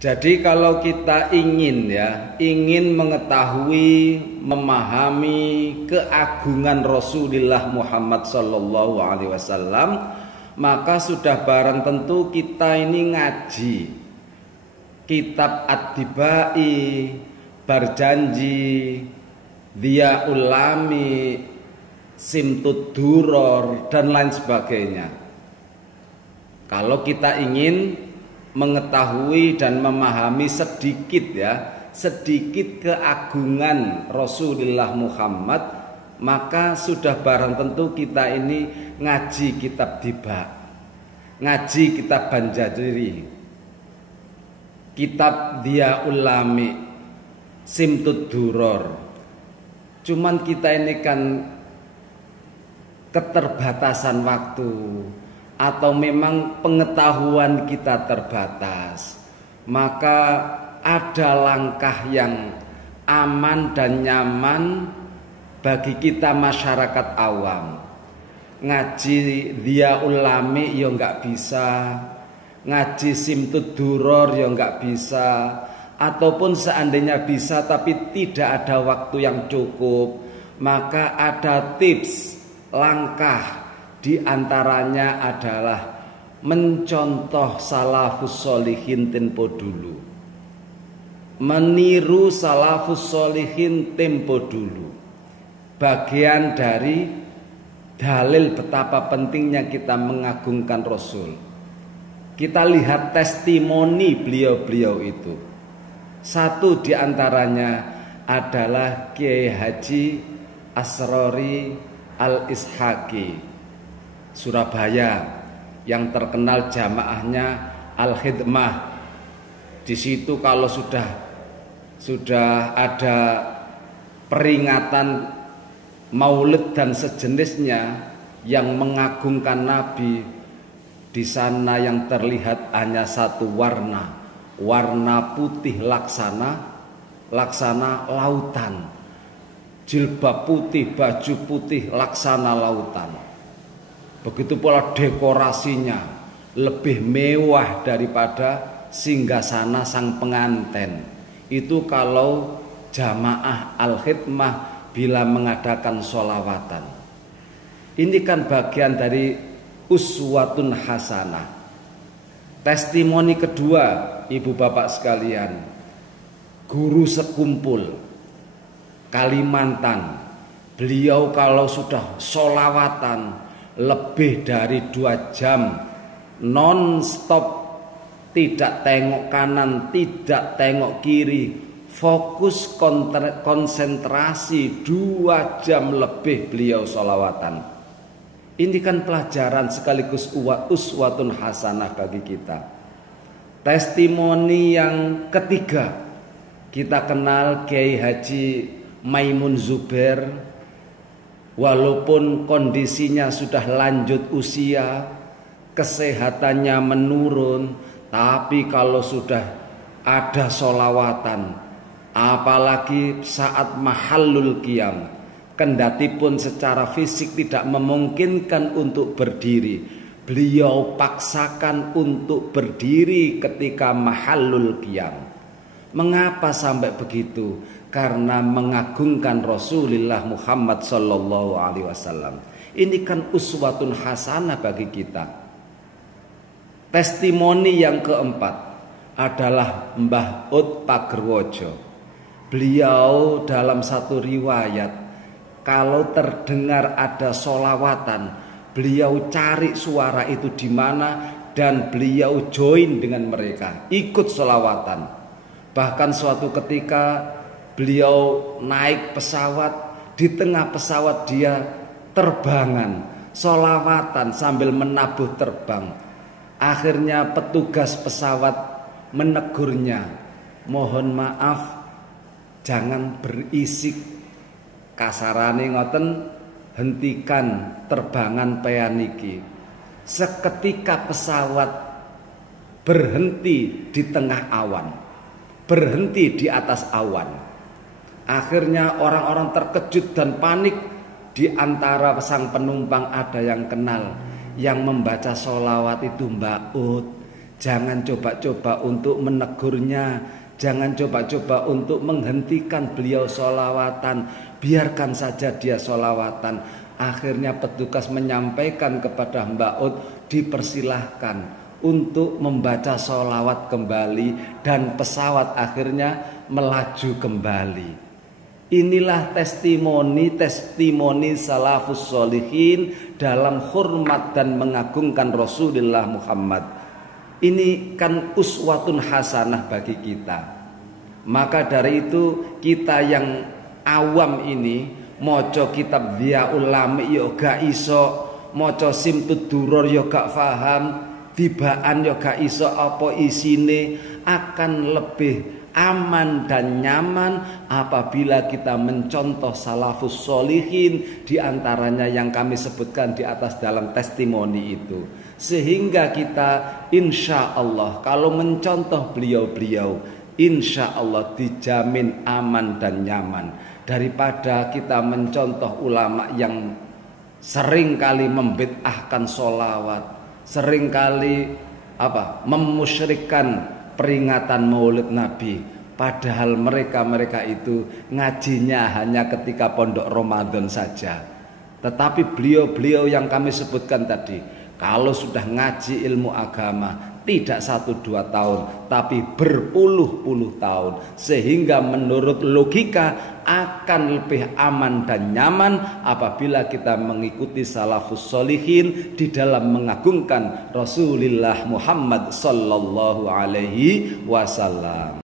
Jadi kalau kita ingin mengetahui, memahami keagungan Rasulullah Muhammad sallallahu alaihi wasallam, maka sudah barang tentu kita ini ngaji kitab Ad-Dibai, Barjanji, Dhiaul Lami, Simtud Duror, dan lain sebagainya. Kalau kita ingin mengetahui dan memahami sedikit keagungan Rasulullah Muhammad, maka sudah barang tentu kita ini ngaji kitab Diba, ngaji kitab Banjadiri, kitab Dhiaul Lami, Simtud Duror. Cuman kita ini kan keterbatasan waktu, atau memang pengetahuan kita terbatas, maka ada langkah yang aman dan nyaman bagi kita masyarakat awam. Ngaji Dhiaul Lami ya nggak bisa, ngaji Simtud Duror ya nggak bisa, ataupun seandainya bisa tapi tidak ada waktu yang cukup, maka ada tips, langkah. Di antaranya adalah mencontoh salafus sholihin tempo dulu, meniru salafus sholihin tempo dulu. Bagian dari dalil betapa pentingnya kita mengagungkan Rasul. Kita lihat testimoni beliau-beliau itu. Satu di antaranya adalah Kiai Haji Asrori Al-Ishaqi Surabaya, yang terkenal jamaahnya Al-Khidmah. Di situ kalau sudah ada peringatan Maulid dan sejenisnya yang mengagungkan Nabi, di sana yang terlihat hanya satu warna putih laksana lautan, jilbab putih, baju putih laksana lautan. Begitu pula dekorasinya lebih mewah daripada singgasana sang pengantin. Itu kalau jamaah Al-Khidmah bila mengadakan sholawatan. Ini kan bagian dari uswatun hasanah. Testimoni kedua, ibu bapak sekalian, guru sekumpul Kalimantan. Beliau kalau sudah sholawatan lebih dari 2 jam non-stop, tidak tengok kanan, tidak tengok kiri, fokus konsentrasi 2 jam lebih beliau sholawatan. Ini kan pelajaran sekaligus uswatun hasanah bagi kita. Testimoni yang ketiga, kita kenal Kiai Haji Maimun Zubair. Walaupun kondisinya sudah lanjut usia, kesehatannya menurun, tapi kalau sudah ada sholawatan, apalagi saat mahallul qiyam, kendati pun secara fisik tidak memungkinkan untuk berdiri, beliau paksakan untuk berdiri ketika mahallul qiyam. Mengapa sampai begitu? Karena mengagungkan Rasulullah Muhammad sallallahu alaihi wasallam. Ini kan uswatun hasanah bagi kita. Testimoni yang keempat adalah Mbah Ut Pagerwojo. Beliau dalam satu riwayat, kalau terdengar ada sholawatan, beliau cari suara itu di mana dan beliau join dengan mereka, ikut sholawatan. Bahkan suatu ketika beliau naik pesawat, di tengah pesawat dia terbangan, sholawatan sambil menabuh terbang. Akhirnya petugas pesawat menegurnya, mohon maaf, jangan berisik, kasarane ngoten, hentikan terbangan peyaniki. Seketika pesawat berhenti di tengah awan, berhenti di atas awan. Akhirnya orang-orang terkejut dan panik. Di antara sang penumpang ada yang kenal, yang membaca sholawat itu Mbak Ut. Jangan coba-coba untuk menegurnya, jangan coba-coba untuk menghentikan beliau sholawatan. Biarkan saja dia sholawatan. Akhirnya petugas menyampaikan kepada Mbak Ut, dipersilahkan untuk membaca sholawat kembali, dan pesawat akhirnya melaju kembali. Inilah testimoni salafus sholihin dalam hormat dan mengagungkan Rasulullah Muhammad. Ini kan uswatun hasanah bagi kita. Maka dari itu kita yang awam ini maca kitab Dhia Ulami yo gak iso, maca Simtud Duror yo gak paham, Dibaan yo gak iso apa isine, akan lebih aman dan nyaman apabila kita mencontoh salafus sholihin, diantaranya yang kami sebutkan di atas dalam testimoni itu. Sehingga kita insya Allah kalau mencontoh beliau-beliau, insya Allah dijamin aman dan nyaman, daripada kita mencontoh ulama yang seringkali membid'ahkan sholawat, seringkali memusyrikkan peringatan Maulid Nabi, padahal mereka itu ngajinya hanya ketika pondok Ramadan saja. Tetapi beliau-beliau yang kami sebutkan tadi, kalau sudah ngaji ilmu agama tidak 1-2 tahun, tapi berpuluh-puluh tahun, sehingga menurut logika akan lebih aman dan nyaman apabila kita mengikuti salafus sholihin di dalam mengagungkan Rasulullah Muhammad sallallahu alaihi wasallam.